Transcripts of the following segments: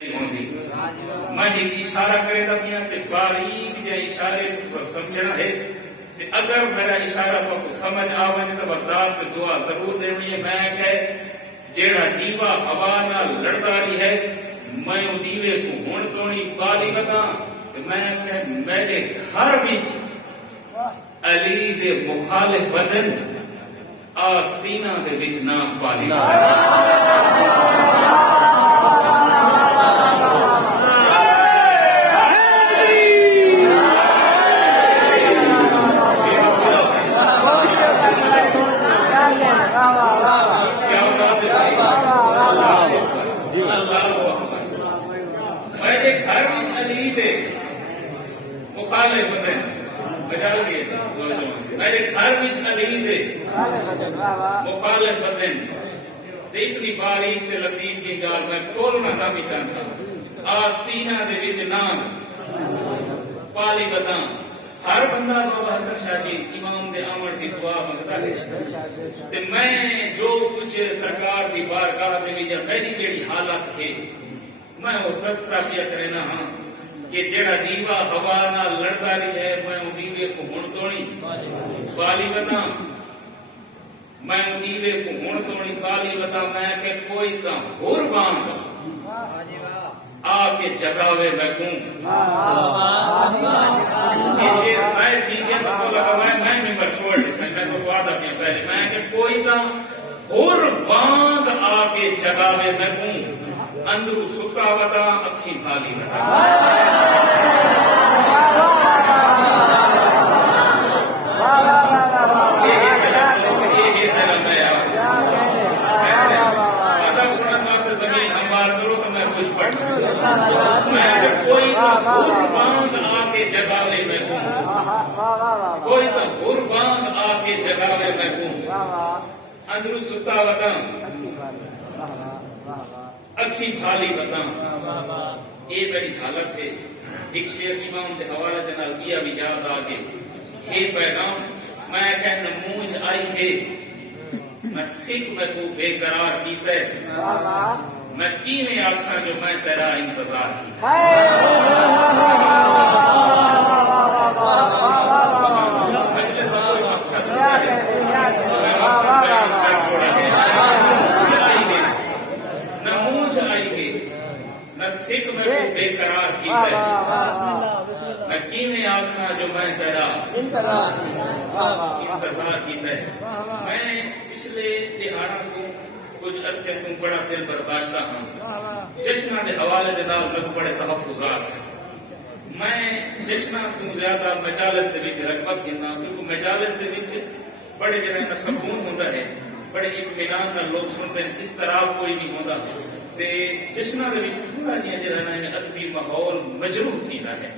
میں ایک اشارہ کرے دا پیا تے باریک جے اشارے کو سمجھنا ہے تے اگر میرا اشارہ تو سمجھ آوے تو وقت دعا ضرور دینی ہے. میں کہ جیڑا دیوا ہوا نال لڑدا رہی ہے میں او دیوے کو ہن تونی بالی بتا تے میں کہ میرے گھر وچ علی دے مخالف بدن آستینہ دے وچ نہ بالی میرے گھر علی دے مخالف بدن اتنی باریک تے لطیف کی گال میں کھولنا نہ بھی چاہتا آستینہ دے وچ نہ پالی بداں. ہر بندہ بابا حسن شاہ جی امام دے آمر کی دعا منگتا ہے تے میں جو کچھ سرکار دی بارگاہ دے وچ میری جیڑی حالت ہے میں اس تذکرہ کیا کرنا ہاں کہ جڑا دیوا ہوا نال لڑدا رہی ہے میں او دیوے کو ہن توڑی بالی بتا میں او دیوے کو ہن توڑی بالی بتا میں کہ کوئی تا ہور بانگ آ کے جگاوے میں کو یہ شیر ظاہر تھی کہ تو لگا میں ممبر چھوڑ اس میں تو وعدہ کیا پہلے میں کہ کوئی تا ہور بانگ آ کے جگاوے میں کو اندرو ستا ودا اکھی بھالی ودا کوئی قربان آ کے جگاوے میں ہوں کوئی تو قربان آ کے جگاوے میں ہوں اندرو ستا ودا اچھی بھالی بتا. یہ میری حالت ہے. ایک شیر امام دے حوالے دے نال بیا بھی یاد آ گئے یہ پیغام میں کہ نموز آئی ہے میں سکھ میں کو بے قرار کیتا ہے میں کینے آکھا جو میں تیرا انتظار کیتا سکھ میں کو بے قرار کیتا ہے میں کینے آکھا جو میں تیرا انتظار کیتا ہے. میں پچھلے دہاڑا کو کچھ عرصے تو بڑا دل برداشتہ ہوں جشنہ دے حوالے دے نال میں بڑے تحفظات ہیں. میں جشنہ تو زیادہ مجالس دے وچ رغبت دینا کیونکہ مجالس دے وچ بڑے جنہیں سکون ہوتا ہے بڑے اطمینان نال لوگ سنتے ہیں اس طرح کوئی نہیں ہوتا تے جشنہ دے وچ تھوڑا جہا جہاں ادبی ماحول مجروح تھینا ہے.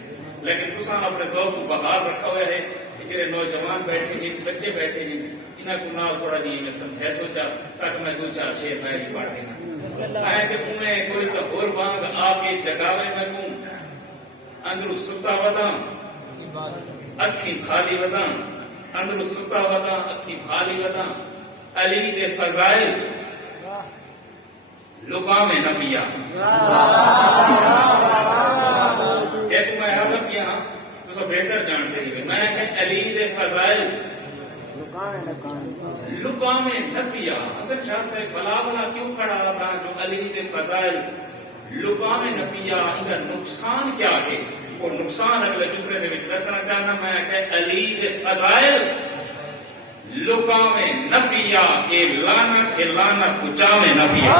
لیکن تساں اپنے ذوق کو بحال رکھا ہوا ہے کہ جڑے نوجوان بیٹھے ہیں بچے بیٹھے ہیں انہاں کو نال تھوڑا جی میں سمجھا سوچا تاکہ میں دو چار شعر میں پڑھ دینا میں کہ تمہیں کوئی تو ہور بانگ آ کے جگاوے میں کو اندرو ستا ودا اکھی بھالی ودا اندرو ستا ودا اکھی بھالی ودا علی دے فضائل لکا میں نہ پیا جے تمہیں حضر کیا تو سب بہتر جانتے ہی میں کہ علی دے فضائل لکا میں نہ پیا. حسن شاہ سے بلا بلا کیوں کھڑا تھا جو علی دے فضائل لکا میں نہ پیا ان کا نقصان کیا ہے اور نقصان اگلے مصرے دے وچ دسنا چاہنا میں کہ علی دے فضائل لکا میں نہ پیا یہ لعنت ہے لعنت کو چا میں نہ پیا.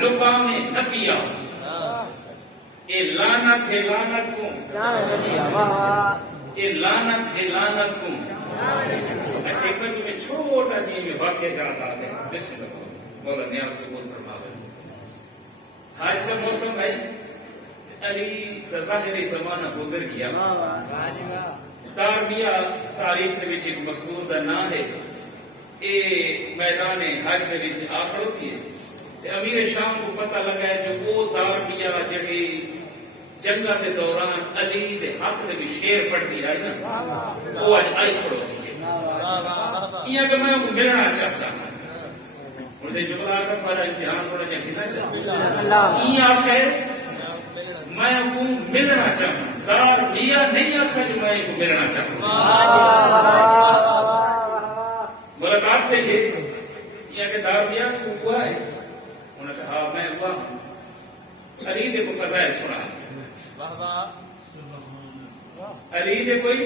لکا میں نہ پیا یہ لعنت ہے لعنت کو یہ لعنت ہے لعنت کو. اچھا ایک بار تمہیں چھوٹا جی میں واقعہ یاد آ گیا بسم اللہ مولا نیاز کے بہت فرماوے. آج کا موسم ہے علی کا ظاہری زمانہ گزر گیا دارمیا تاریخ کے ایک مذکور کا نام ہے. یہ میدان حج کے آ کھڑوتی ہے. امیر شام کو پتہ لگا ہے جو وہ دارمیا جڑی جنگا کے دوران علی دے حق دے بھی شیر پڑھتی ہے نا وہ اج آئی کھڑوتی ہے. یہ کہ میں کو ملنا چاہتا ہوں. مجھے جملہ کا تھوڑا امتحان تھوڑا جا کھینا چاہتا ہوں. یہ آخر میں کو ملنا چاہتا ہوں. دارمیا نہیں آخر جو میں کو ملنا چاہتا ہوں. ملاقات تھے یہ کہ دارمیا کو ہوا ہے. انہوں نے کہا میں ہوا ہوں. علی دے کو فضائل سنا. علی دے کوئی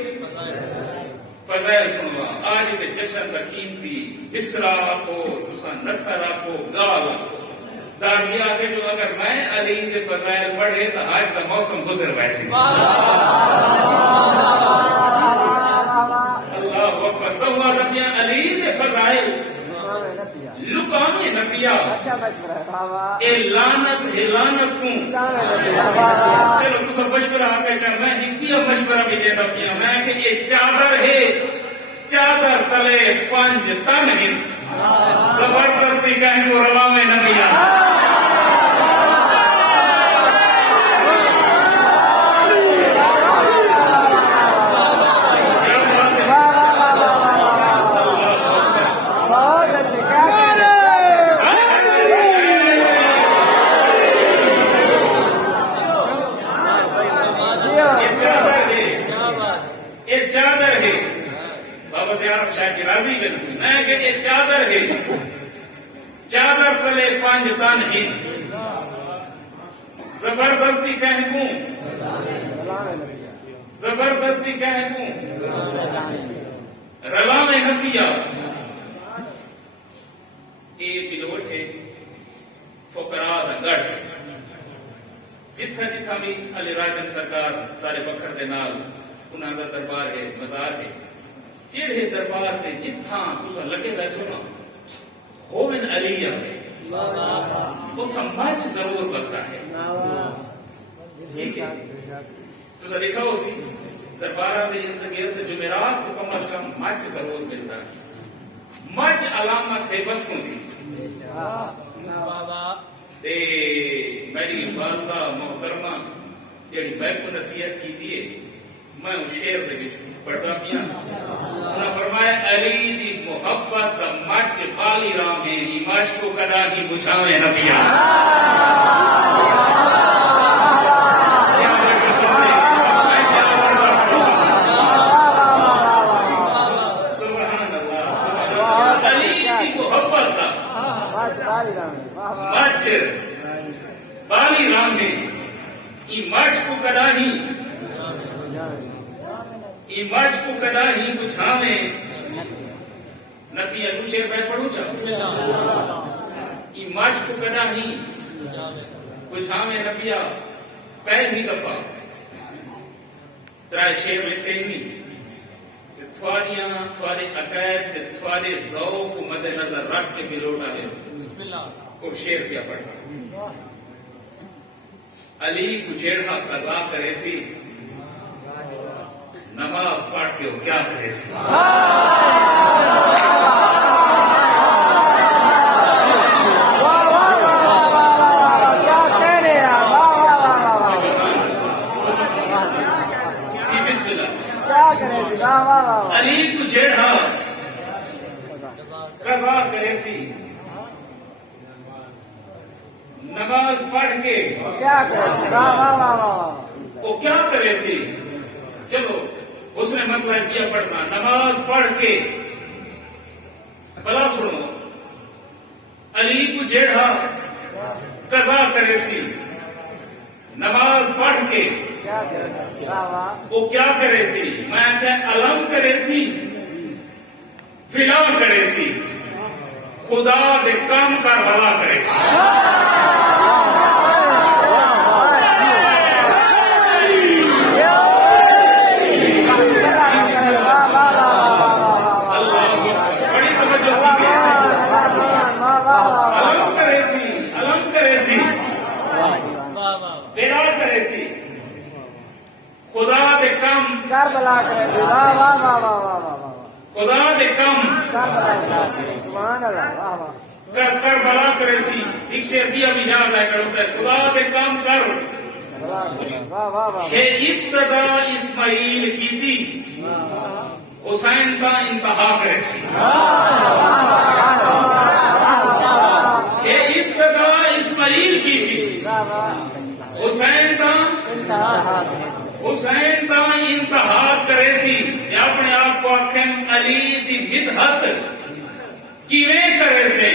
فضائل سنوا. آج دے جشن کا قیمتی بسرا رکھو تسا نسر رکھو گال رکھو. دارمیا کے جو اگر میں علی دے فضائل پڑھے تو آج کا موسم گزر ویسے. اللہ اکبر. تو ہوا ربیاں علی دے فضائل لکانے نبیا اے لعنت ہے لعنت کو. چلو تو سب مشورہ آ کے چاہ میں ایک مشورہ بھی دیتا پیا. میں کہ یہ چادر ہے چادر تلے 5 تن ہے. زبردستی کہیں وہ روا میں نبیا. راضی بن سی میں کہ یہ چادر ہے چادر تلے 5 تن ہے. زبردستی کہیں کو زبردستی کہیں کو رلا میں نبیا. یہ بلوٹ ہے فقراء دا گڑھ. جتھا جتھا بھی علی راجن سرکار سارے بکر دے نال انہاں دا دربار ہے مزار ہے. کیڑے دربار تے جتھاں تساں لگے ویسو نا ہوون علی ہے اتھاں مچ ضرور لگتا ہے. ٹھیک ہے تساں دیکھا ہو سی درباراں دے ارد گرد جمعرات کو کم از کم مچ ضرور ملتا ہے. مچ علامت ہے وسوں دی. تے میری والدہ محترمہ جڑی میں کو نصیحت کی دیے میں شعر دے وچ پڑھتا پیا. انہاں فرمایا علی دی محبت دا مچ بالی رام ہے یہ مچ کو کدا ہی بجھاویں نہ پیا. سبحان اللہ علی دی محبت دا مچ بالی رام ہے یہ مچ کو کدا ہی مچ کو کدا ہی بجھاویں نبی ابو شیر میں پڑھوں چاہتا. یہ مچ کو کدا ہی بجھاویں نبیا. پہلی دفعہ ترائے شیر لکھے ہی تھوڑیاں تھوڑے عقائد تھوڑے ذوق کو مد نظر رکھ کے بلوٹا دے وہ شیر پیا پڑھتا. علی کو جیڑا قضا کرے سی نماز پڑھ کے وہ کیا کرے سی. علی کو جیڑا قضا کرے سی نماز پڑھ کے وہ کیا کرے سی. چلو اس نے مطلب کیا پڑھنا نماز پڑھ کے بلا سنو. علی کو جیڑا قضا کرے سی نماز پڑھ کے وہ کیا کرے سی. میں کہ علم کرے سی فلا کرے سی خدا دے کام کر بلا کرے سی. خدا دے کام کربلا کرے سی واہ واہ واہ واہ واہ واہ خدا دے کم کربلا کرے سبحان اللہ واہ واہ کربلا کرے سی ایک شعر بھی ابھی یاد ہے کرتا ہے خدا سے کم کر واہ واہ واہ ہے ابتدا اسماعیل کی تھی حسین کا انتہا کرے سی ہے ابتدا اسماعیل کی تھی حسین کا انتہا کرے سی اپنے آپ کو آخیں علی دی بدحت کیویں کرے سے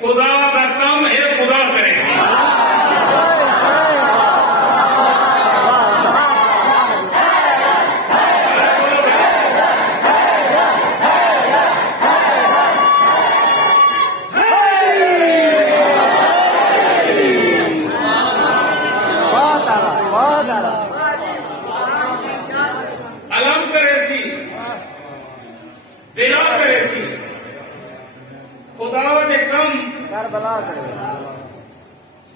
خدا کا کام ہے خدا کرے سی علم کرے سی دلا کرے سی خدا دے کم کربلا کرے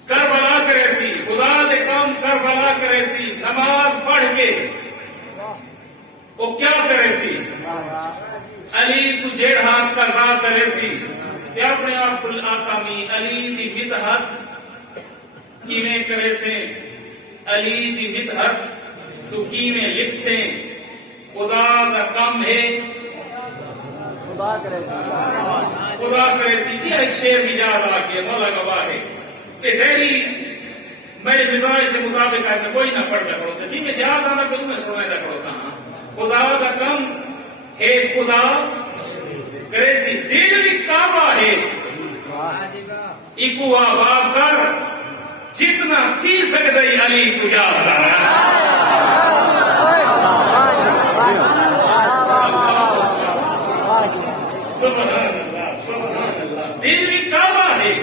کربلا کرے سی خدا دے کم کربلا کرے سی نماز پڑھ کے وہ کیا کرے سی علی کو جیڑا قضا کرے سی تے اپنے آپ کو آقامی علی دی بدحت کیویں کرے سے علی دی بدحت تو کیویں لکھ سے خدا کا کم ہے خدا کرے سی خدا کرے سی یہ ایک شعر بھی یاد آ کے مولا گواہ ہے کہ ڈیری میرے مزاج کے مطابق آج میں کوئی نہ پڑھتا کرو جی میں یاد آنا پھر میں سنایا کرتا ہوں خدا کا کم ہے خدا کرے سی دل بھی کعبہ ہے ایکو آباد کر جتنا تھی سکتے علی کو یاد کر سبحان اللہ سبحان اللہ دل بھی کعبہ ہے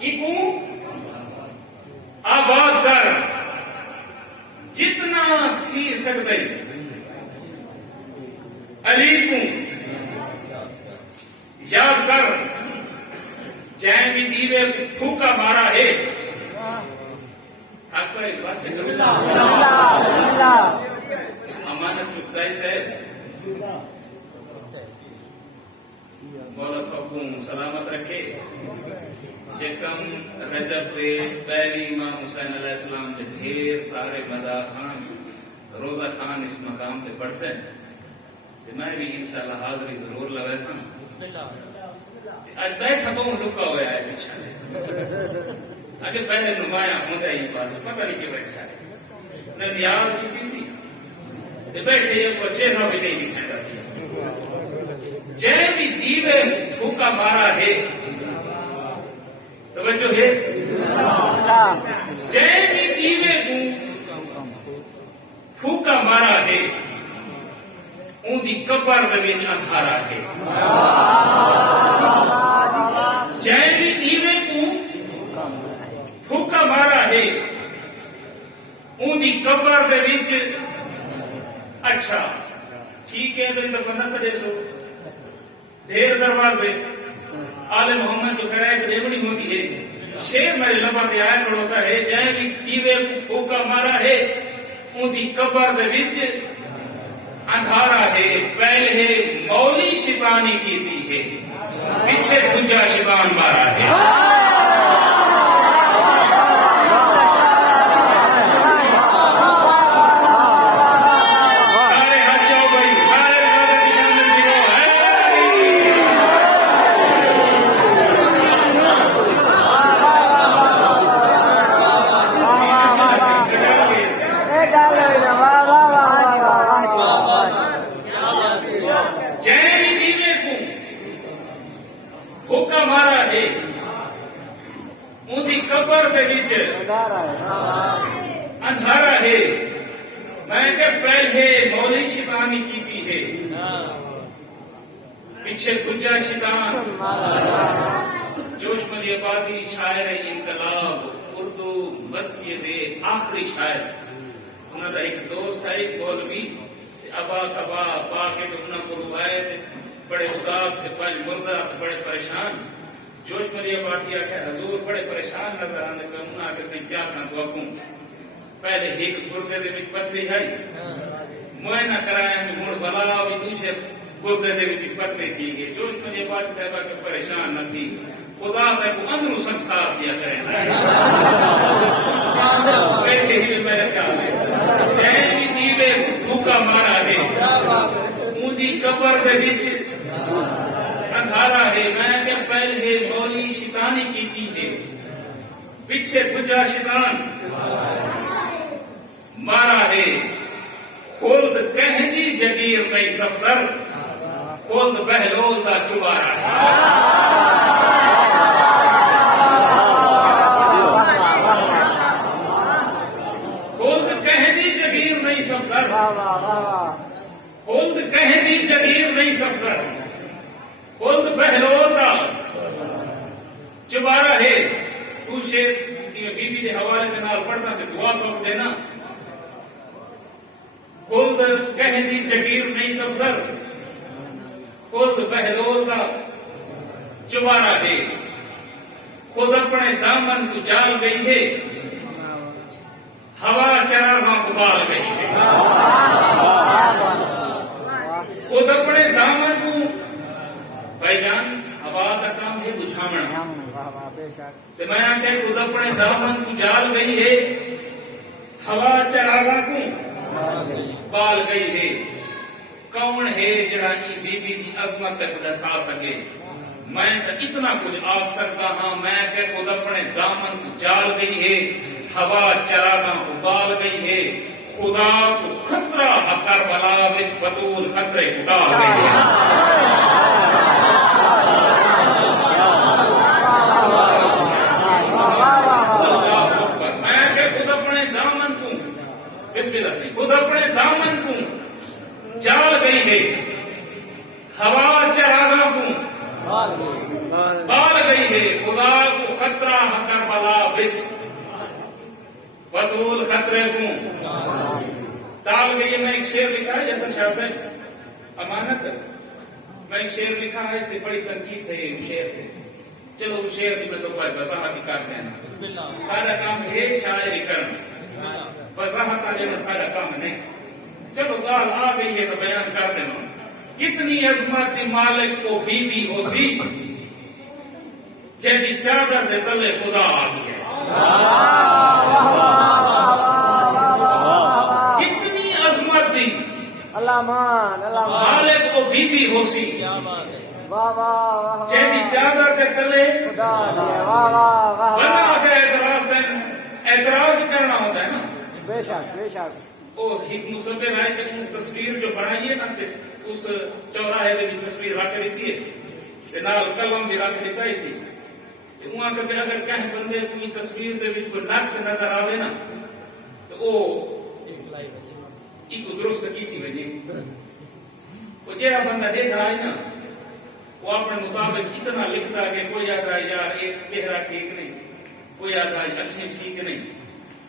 ایکو آباد کر جتنا تھی سکتے علی کو یاد کر جائیں بھی دیوے پھوکا مارا ہے آپ کو ایک بات سے امانت چکتائی سے مولا حکم سلامت رکھے جکم رجب پہ پہلی امام حسین علیہ السلام کے ڈھیر سارے مدار خان روزہ خان اس مقام پہ پڑھ سے میں بھی انشاءاللہ حاضری ضرور لویسا آج بیٹھا بہت لکا ہوا ہے پیچھا آگے پہلے نمایاں ہوتا ہی بات پتہ نہیں کہ بیٹھا ہے نے نیاز کی سی بیٹھے یہ کو چہرہ بھی نہیں دکھائے گا جے بھی دیوے پھوکا مارا ہے توجہ ہے جے بھی دیوے پھوکا مارا ہے اون دی قبر دے وچ اندھارا ہے جے بھی دیوے کو پھوکا مارا ہے اون دی قبر دے وچ اچھا ٹھیک ہے تو دفعہ نہ سڑے سو ڈھیر دروازے آل محمد جو کہہ رہا ہے کہ دیوڑی ہوتی ہے شیر میرے لبا دے آئے کھڑوتا ہے جائیں بھی دیوے کو پھوکا مارا ہے اون دی قبر دے وچ اندھارا ہے پہلے مولی شیطانی کی تھی ہے پیچھے پنجا شیطان مارا ہے اندھارا ہے میں کہ پہلے مولی شیطانی کی تھی ہے پیچھے گجا شیطان جوش ملی آبادی شاعر انقلاب اردو مسجد آخری شاعر انہوں نے ایک دوست ہے ایک مولوی ابا کبا با کے تو انہوں کو روایت بڑے اداس کے پنج مردہ بڑے پریشان جوش ملی آبادی آکے حضور بڑے پریشان نظر آنے پہ انہوں نے آکے سے کیا کھانا تو پہلے ایک گردے دے وچ پتھری ہے معائنہ کرایا میں ہن بلا بھی دوسرے گردے دے وچ پتھری تھی گئی جو اس میں یہ بات صاحبہ کہ پریشان نہ تھی خدا تک اندروں سنسار دیا کرے بیٹھے ہی میرا خیال ہے جائیں بھی دیوے بھوکا مارا ہے اونی قبر دے وچ اندھارا ہے میں کہ پہلے مولی شیطانی کی ہے پیچھے پجا شیطان مارا ہے خلد کہنی جگیر نہیں سفر خلد بہلول کا چبارا ہے خلد کہنی جگیر نہیں سفر خلد کہنی جگیر نہیں سفر خلد بہلول کا چبارا ہے تو شیر بی بی کے حوالے کے نال پڑھنا تے دعا ٹھوک دینا خلد کہنی جگیر نہیں سفر خود بہلول کا چبارا ہے خود اپنے دامن کو جال گئی ہے ہوا چراغاں ابال گئی ہے خود اپنے دامن کو بھائی جان ہوا کا کام ہے بجھاونا تو میں آ کے خود اپنے دامن کو جال گئی ہے ہوا چراغاں کو بال گئی ہے کون ہے جڑا ای بی بی دی عظمت تک دسا سکے میں تو اتنا کچھ آکھ سکتا ہاں میں کہ خود اپنے دامن کو جال گئی ہے ہوا چراغاں کو بال گئی ہے خدا کو خطرہ کربلا وچ بطول خطرے اٹھا گئی ہے خود اپنے دامن کو جال گئی ہے ہوا چراغاں کو بال گئی ہے خدا کو خطرہ کربلا وچ بطول خطرے کو ڈال گئی ہے میں ایک شعر لکھا ہے جیسا شاہ صاحب امانت میں ایک شعر لکھا ہے تو بڑی تنقید ہے یہ شعر تھے چلو وہ شعر کی میں تو کوئی وضاحت کر دینا سارا کام ہے شاعری کرنا وضاحت آنے میں سارا کام نہیں چلو گال آ گئی ہے تو بیان کر دینا کتنی عظمت مالک کو بی بی ہو سی جیدی چادر دے تلے خدا آ گیا کتنی عظمت دی مالک کو بی بی ہو سی جیدی چادر دے تلے بندہ آگے اعتراض کرنا ہوتا ہے نا بے شک بے شک وہ ایک مصور ہے کہ تصویر جو بنائی ہے نا اس چوراہے کی تصویر رکھ دیتی ہے نال قلم بھی رکھ دیتا ہی سی وہاں کہ اگر کہیں بندے کوئی تصویر دے وچ کوئی نقش نظر آوے نا تو وہ ایک درست کیتی وجہ وہ جہاں بندہ دیکھا ہے نا وہ اپنے مطابق اتنا لکھتا کہ کوئی آتا ہے یار ایک چہرہ ٹھیک نہیں کوئی آتا ہے اکھیں ٹھیک نہیں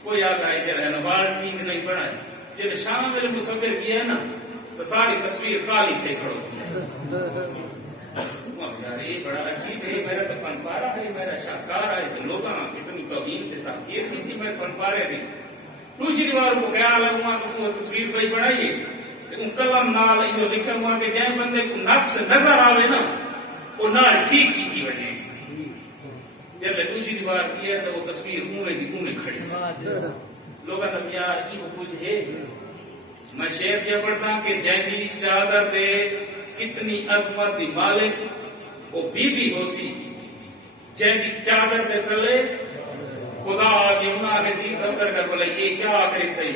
کوئی آتا ہے کہ بال ٹھیک نہیں پڑا ہے جب شام میں مصور کیا ہے نا تو ساری تصویر کالی تھے کھڑو تھی یہ بڑا عجیب ہے میرا تو فن پارا ہے میرا شاہکار ہے کہ لوگوں نے کتنی توہین سے تاکید کی تھی میں فن پارے تھی دوسری بار کو خیال ہے وہاں تو وہ تصویر بھائی بڑھائیے ان قلم نال جو لکھا ہوا کہ جن بندے کو نقش نظر آوے نا وہ نال ٹھیک کی وجہ جب دوسری بار کیا تو وہ تصویر اوے تھی اوے کھڑی لوگوں نے یار یہ کچھ ہے میں شعر کیا پڑھتا کہ جیدی چادر دے کتنی عظمت دی مالک وہ بی بی ہو سی جیدی چادر دے تلے خدا آگے انہاں آگے جی سمجھ کر بولے یہ کیا آخری تھی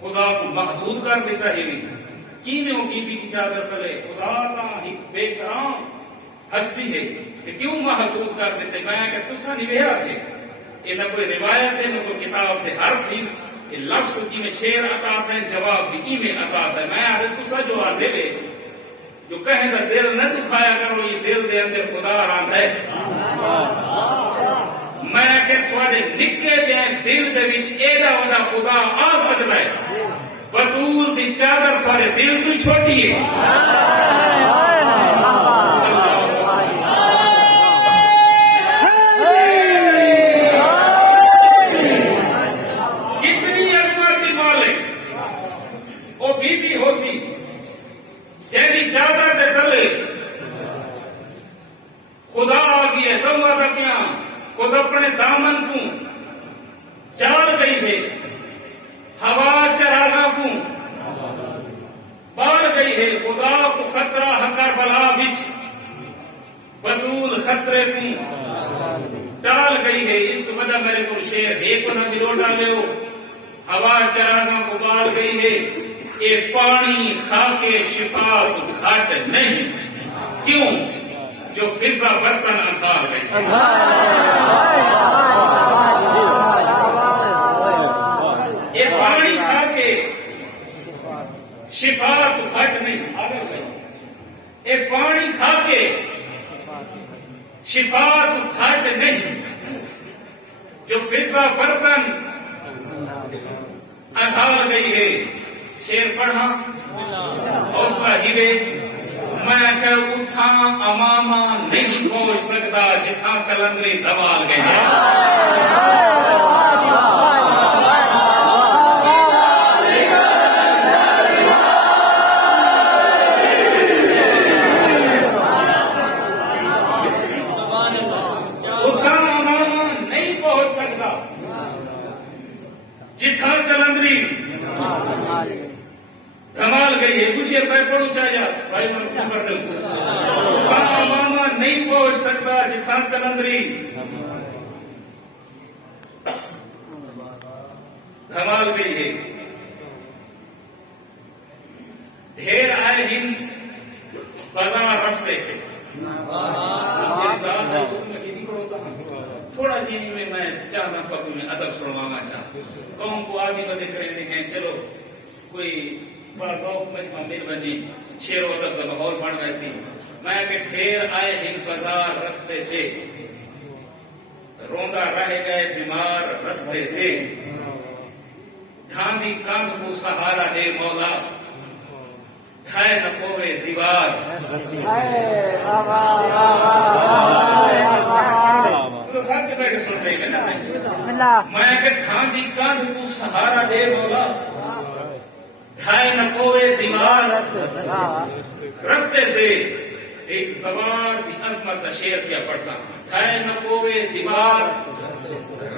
خدا کو محدود کر دیتا ہے نہیں کی میں وہ بی بی کی چادر تلے خدا کا ایک بے کرام ہستی ہے کہ کیوں محدود کر دیتے میں کہ تسا نبھیا تھے یہ نہ کوئی روایت ہے نہ کوئی کتاب تھے حرف ہی یہ لفظ کی میں شعر عطا ہے جواب بھی ای میں عطا ہے میں آدھے تسا جو آدھے لے جو کہیں گا دل نہ دکھایا کرو یہ دل دے اندر خدا راند ہے میں کہ تھوڑے نکے جائیں دل دے وچ ایڈا وڈا خدا آ سکتا ہے بطول دی چادر تھوڑے دل تو چھوٹی ہے کتنی ہو سی جیدی چادر دے تلے خدا آگی ہے تو مادا پیاں خود اپنے دامن کو چال گئی ہے ہوا چراغا کو بار گئی ہے خدا کو خطرہ ہکر بلا بچ بطول خطرے کو ڈال گئی ہے. اس کو وجہ میرے کو شیر ایک نہ بھی رو ڈالے ہو ہوا چراغا کو بال گئی ہے یہ پانی کھا کے شفا گھٹ نہیں کیوں جو فضا برتن انکھار گئی یہ پانی کھا کے شفا گھٹ نہیں یہ پانی کھا کے شفا گھٹ نہیں جو فضا برتن انکھار گئی ہے. شیر پڑھا حوصلہ ہیرے میں کہ اٹھا اماما نہیں پہنچ سکتا جتھاں کلندری دبال گئے اٹھا اماما نہیں پہنچ سکتا جتھاں کلندری دھمال گئی ہے. کچھ یہ پڑھوں چاہیے بھائی ماما نہیں پہنچ سکتا جتھاں کلندری دھمال گئی ہے. ڈھیر آئے ہند بازار رستے کے تھوڑا جی میں چاہتا ہوں میں ادب سنوانا چاہتا قوم کو آگے بدے کرتے ہیں. چلو کوئی بڑا ذوق مجمع مل بنی شیر و ادب کا ماحول بن ویسی میں کہ ڈھیر آئے ہند بازار رستے تھے روندا رہ گئے بیمار رستے تھے ڈھاندی کاندھ کو سہارا دے مولا کھائے نہ پوے دیوار. میں کہ ڈھاندی کاندھ کو سہارا دے مولا کھائے نہ پوے دیوار رستے تھے ایک سوار کی عظمت شیر کیا پڑھتا کھائے نہ پوے دیوار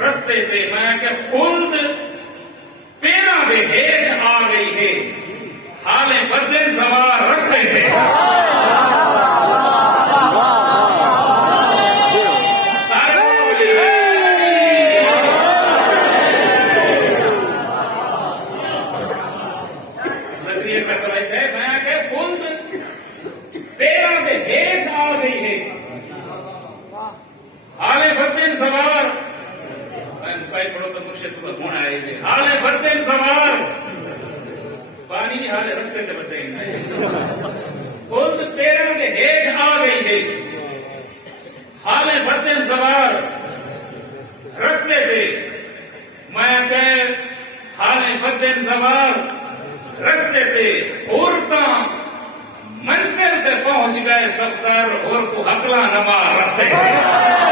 رستے تھے. میں کہ خلد پیرا دے ہیٹھ آ گئی ہے حالیں بدے سوار رستے تھے. پانی نہیں حالے رستے سے بتائیں خود پیروں کے ہیٹھ آ گئی ہے حالے بدن سوار رستے تھے. میں کہ حالے بدن سوار رستے تھے عورتاں منزل تے پہنچ گئے سفتر اور کو حقلا نما رستے تھے.